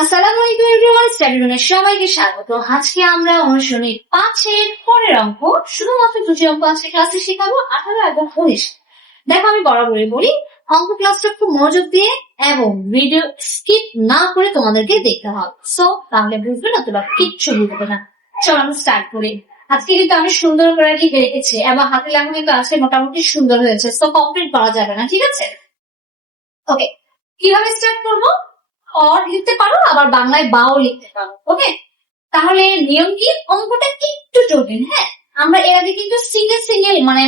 আসসালামু আলাইকুম এভরিওয়ান সবাইকে স্বাগত। আজকে আমরা অনুশীলনী পাঁচের পরের অঙ্ক, শুধুমাত্র দুটি অঙ্ক আজকে ক্লাসে শেখাবো, আঠারো এবং উনিশ। দেখো, আমি বরাবরই বলি, অঙ্ক ক্লাসটা খুব মনোযোগ দিয়ে এবং ভিডিও স্কিপ না করে তোমাদেরকে দেখতে হবে। সো তাহলে বুঝবে না তোমরা কিচ্ছু বুঝবে না। চলো স্টার্ট করি। আজকে কিন্তু আমি সুন্দর করে লিখে রেখেছি, এবং হাতে লেখা কিন্তু আজকে মোটামুটি সুন্দর হয়েছে। সো কমপ্লিট করা যাবে না, ঠিক আছে? ওকে কীভাবে স্টার্ট করব? অর লিখতে পারো, আবার বাংলায় বাও লিখতে পারো ওকে তাহলে নিয়ম কি? অঙ্কটা একটু জটিল হ্যাঁ? আমরা এর আগে কিন্তু সিঙ্গেল সিঙ্গেল মানে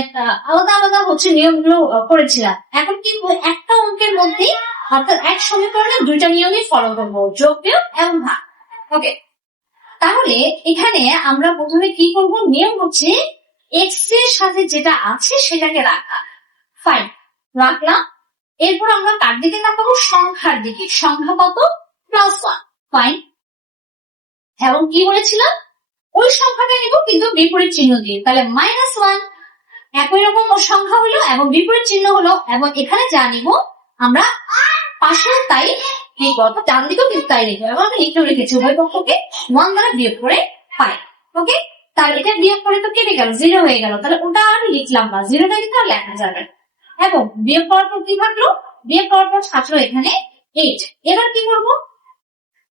আলাদা আলাদা হচ্ছে নিয়মগুলো করেছিলাম। এখন কিন্তু একটা অঙ্কের মধ্যে অর্থাৎ এক সমীকরণে দুইটা নিয়মই ফলো করব, যোগ, বিয়োগ এবং ভাগ ওকে তাহলে এখানে আমরা প্রথমে কি করব? নিয়ম হচ্ছে এক্সের সাথে যেটা আছে সেটাকে রাখা। ফাইন রাখলাম। এরপর আমরা কার দিকে তাকাবো? সংখ্যার দিকে। সংখ্যা কত? প্লাস ওয়ান ফাইন এবং কি বলেছিলাম ওই সংখ্যাটা নিব কিন্তু বিপরীত চিহ্ন দিয়ে। তাহলে মাইনাস ওয়ান একই রকম সংখ্যা হলো এবং বিপরীত চিহ্ন হলো। এবং এখানে যা নিব, আমরা পাশেও তাই লিখব অর্থাৎ ডান দিকেও কিন্তু তাই লিখব এবং আমি লিখেও লিখেছি উভয় পক্ষকে ওয়ান দ্বারা বিয়োগ করে পাই ওকে তাহলে এটা বিয়োগ করে তো কেটে গেল জিরো হয়ে গেল। তাহলে ওটা আর লিখলাম না। জিরোটা কিন্তু আর লেখা যাবে না। এবং বিয়োগ করার পর কি থাকল বিয়োগ করার পর থাকল এখানে এইট এবার কি করব?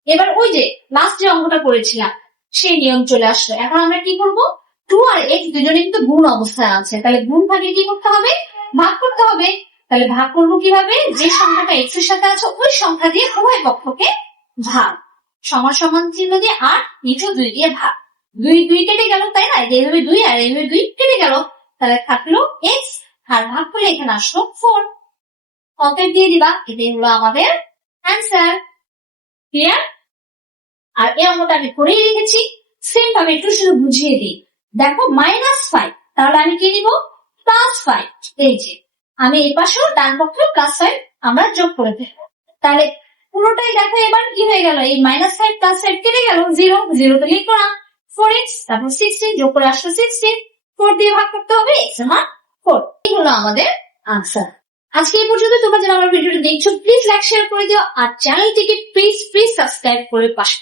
এবার ওই যে লাস্ট যে অঙ্কটা করেছিলাম, সেই নিয়ম চলে আসলো। এখন আমরা কি করব? টু আর এক্স দুজনে কিন্তু গুণ অবস্থায় আছে। তাহলে গুণ ভাগে কি করতে হবে? ভাগ করতে হবে। তাহলে ভাগ করব কীভাবে? যে সংখ্যাটা এক্সের সাথে আছে, ওই সংখ্যা দিয়ে উভয় পক্ষকে ভাগ। সমান সমান চিহ্ন দিয়ে আর নিচু দুই দিয়ে ভাগ। দুই দুই কেটে গেল, তাই না? এইভাবে দুই আর এইভাবে দুই কেটে গেল। তাহলে থাকল এক্স আর ভাগ এখানে আসলো ফোর অঙ্কের দিয়ে দিবা, এটাই হলো আমাদের অ্যান্সার ক্লিয়ার আর এই অঙ্কটা আমি করেই রেখেছি। সেম ভাবে একটু শুধু বুঝিয়ে দিই। দেখো মাইনাস ফাইভ তাহলে আমি কি নিব? প্লাস ফাইভ এই যে, আমি এই পাশেও ডান পক্ষে প্লাস ফাইভ আমরা যোগ করে দেব। তাহলে পুরোটাই দেখো, এবার কি হয়ে গেল? এই মাইনাস ফাইভ প্লাস ফাইভ কেটে গেল জিরো জিরো তো লিখব না ফোর এক্স তারপর সিক্সটিন যোগ করে আসলো সিক্সটিন ফোর দিয়ে ভাগ করতে হবে এক্স মান হলো আমাদের আনসার আজকে এই পর্যন্ত তোমরা যারা আমার ভিডিওটা দেখছ প্লিজ লাইক শেয়ার করে দিও, আর চ্যানেলটিকে প্লিজ প্লিজ সাবস্ক্রাইব করে পাশে